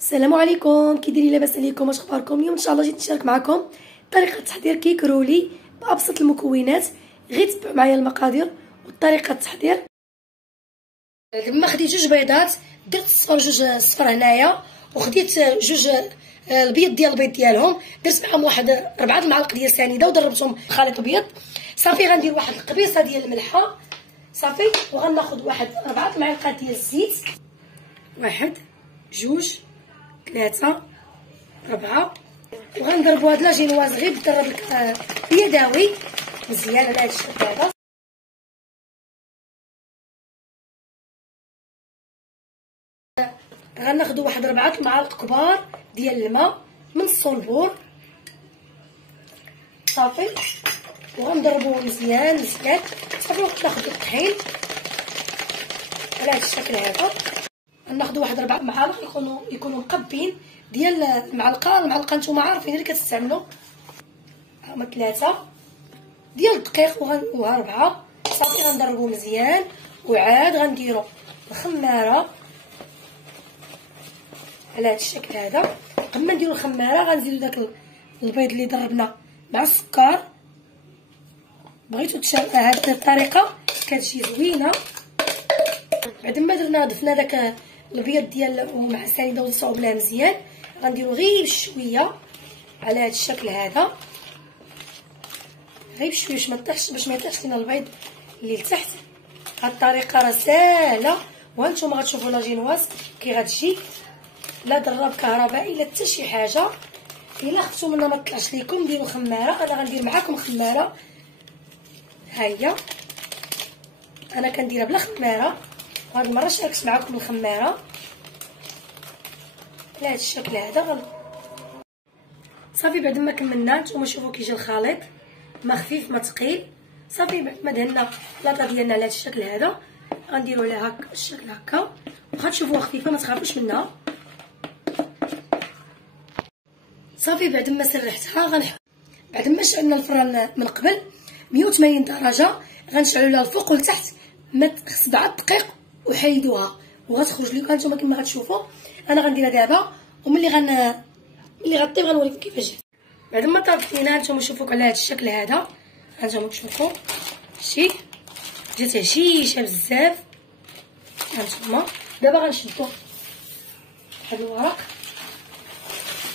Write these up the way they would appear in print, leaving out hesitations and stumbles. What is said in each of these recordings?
السلام عليكم، كي دايرين؟ لاباس عليكم؟ واش اخباركم؟ اليوم ان شاء الله جيت نشارك معكم طريقه تحضير كيك رولي بابسط المكونات. غير تبعوا معايا المقادير وطريقه التحضير. لما خديت جوج بيضات، درت الصفر جوج الصفر هنايا، وخديت جوج البيض ديال البيض ديالهم، درت معاهم واحد 4 المعالق ديال سنيده وضربتهم في خليط ابيض. صافي غندير واحد القبيصه ديال الملحه صافي، وغناخذ واحد 4 المعالق ديال الزيت، 1 2 3 4، وغنضربوا هاد لاجينواز غير بالضرب اليدوي مزيان على هاد الشكل هذا. غناخدو واحد 4 المعالق كبار ديال الماء من الصنبور صافي، وغنضربوه مزيان مزيان صافي. وناخدو الطحين على هاد الشكل هذا. غناخدو واحد 4 معالق يكونوا مقبين ديال المعلقه نتوما عارفين اللي كتستعملوا. هما 3 ديال الدقيق وها 4 صافي. غنضربو مزيان، وعاد غنديرو الخماره على هذا الشكل هذا. قبل ما نديرو الخماره غنزيدو داك البيض اللي ضربنا مع السكر. بغيتو هاد الطريقه كتجي زوينه. بعد ما ضفنا داك البيض ديال مع السنيده وصوبناه مزيان، غنديرو غير بشويه على هذا الشكل هذا، غير بشويه باش ما يطيحش لينا البيض اللي لتحت. هاد الطريقه راه ساهله، وهانتوما غتشوفوا لاجينواز كي غتجي لا ضرب كهربائي لا حتى شي حاجه. الا خفتوا منها ما تطلعش ليكم ديروا خماره. انا غندير معاكم خماره، ها هي انا كنديرها بلا خماره، وهاد المره شاركت معاكم الخماره على هذا الشكل هذا. صافي بعد ما كملنا نتوما شوفوا كيجي الخليط، ما خفيف ما ثقيل صافي. بعد ما دهنا لاطا ديالنا على هذا الشكل هذا غنديروا عليها هكا الشكل هكا، واخا تشوفوها خفيفه ما تخافوش منها صافي. بعد ما سرحتها بعد ما شعلنا الفران من قبل 180 درجه، غنشعلوا لها الفوق والتحت 7 دقائق وحيدوها، وغتخرج لكم هانتوما كما غتشوفوا. انا غنديرها دابا، وملي غطيب غنوريكم كيفاش. بعد ما طابت لينا هانتوما شوفوك على هذا الشكل هذا، هانتوما تشوفوا شتي جات هشيشه بزاف. هانتوما دابا غنشدو هاد الورق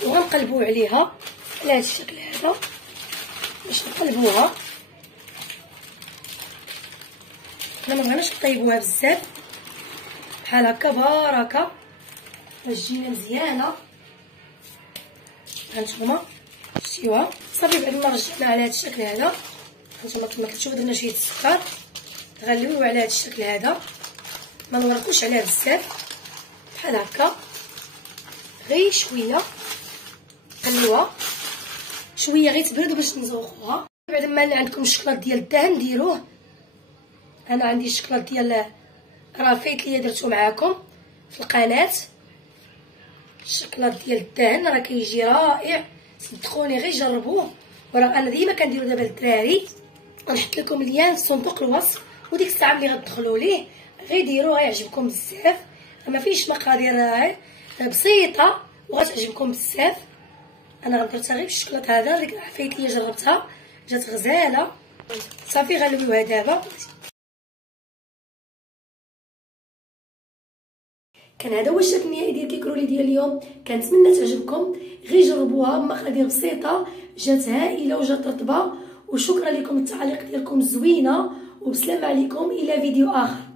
وغنقلبوا عليها على هذا الشكل هذا باش نقلبوها. حنا ما بغيناش نطيبوها بزاف، بحال هكا بركه باش تجينا مزيانه. هانتوما شتيوها صافي. بعد ما رجعناها على هذا الشكل هذا، هانتوما كما كتشوفوا درنا شويه السكر، غنلويو على هذا الشكل هذا، ما نغرقوش عليها بزاف، بحال هكا غير شويه خليوها شويه غير تبرد باش نزوقوها. بعد ما عندكم الشكلاط ديال الدهن ديروه. انا عندي الشكلاط ديال رافيت اللي درتو معاكم في القناه. الشكلاط ديال الدهن راه كيجي رائع، صدقوني غير جربوه. وراه انا ديما كنديرو دابا للدراري، غنحط لكم ليان في صندوق الوصف، وديك الساعه ملي غتدخلوا ليه غير ديروه غيعجبكم بزاف. ما فيش مقادير بسيطه وغتعجبكم بزاف. انا غنديرها غير بالشكلاط هذا اللي عفيت ليا جربتها جات غزاله صافي. غنلويوها دابا. كان هذا هو الشكل النهائي ديال كيك رولي ديال اليوم. كنتمنى تعجبكم، غير جربوها بمقادير بسيطه جات هائله وجات رطبه. وشكرا لكم، التعاليق ديالكم زوينه، وبسلامه عليكم الى فيديو اخر.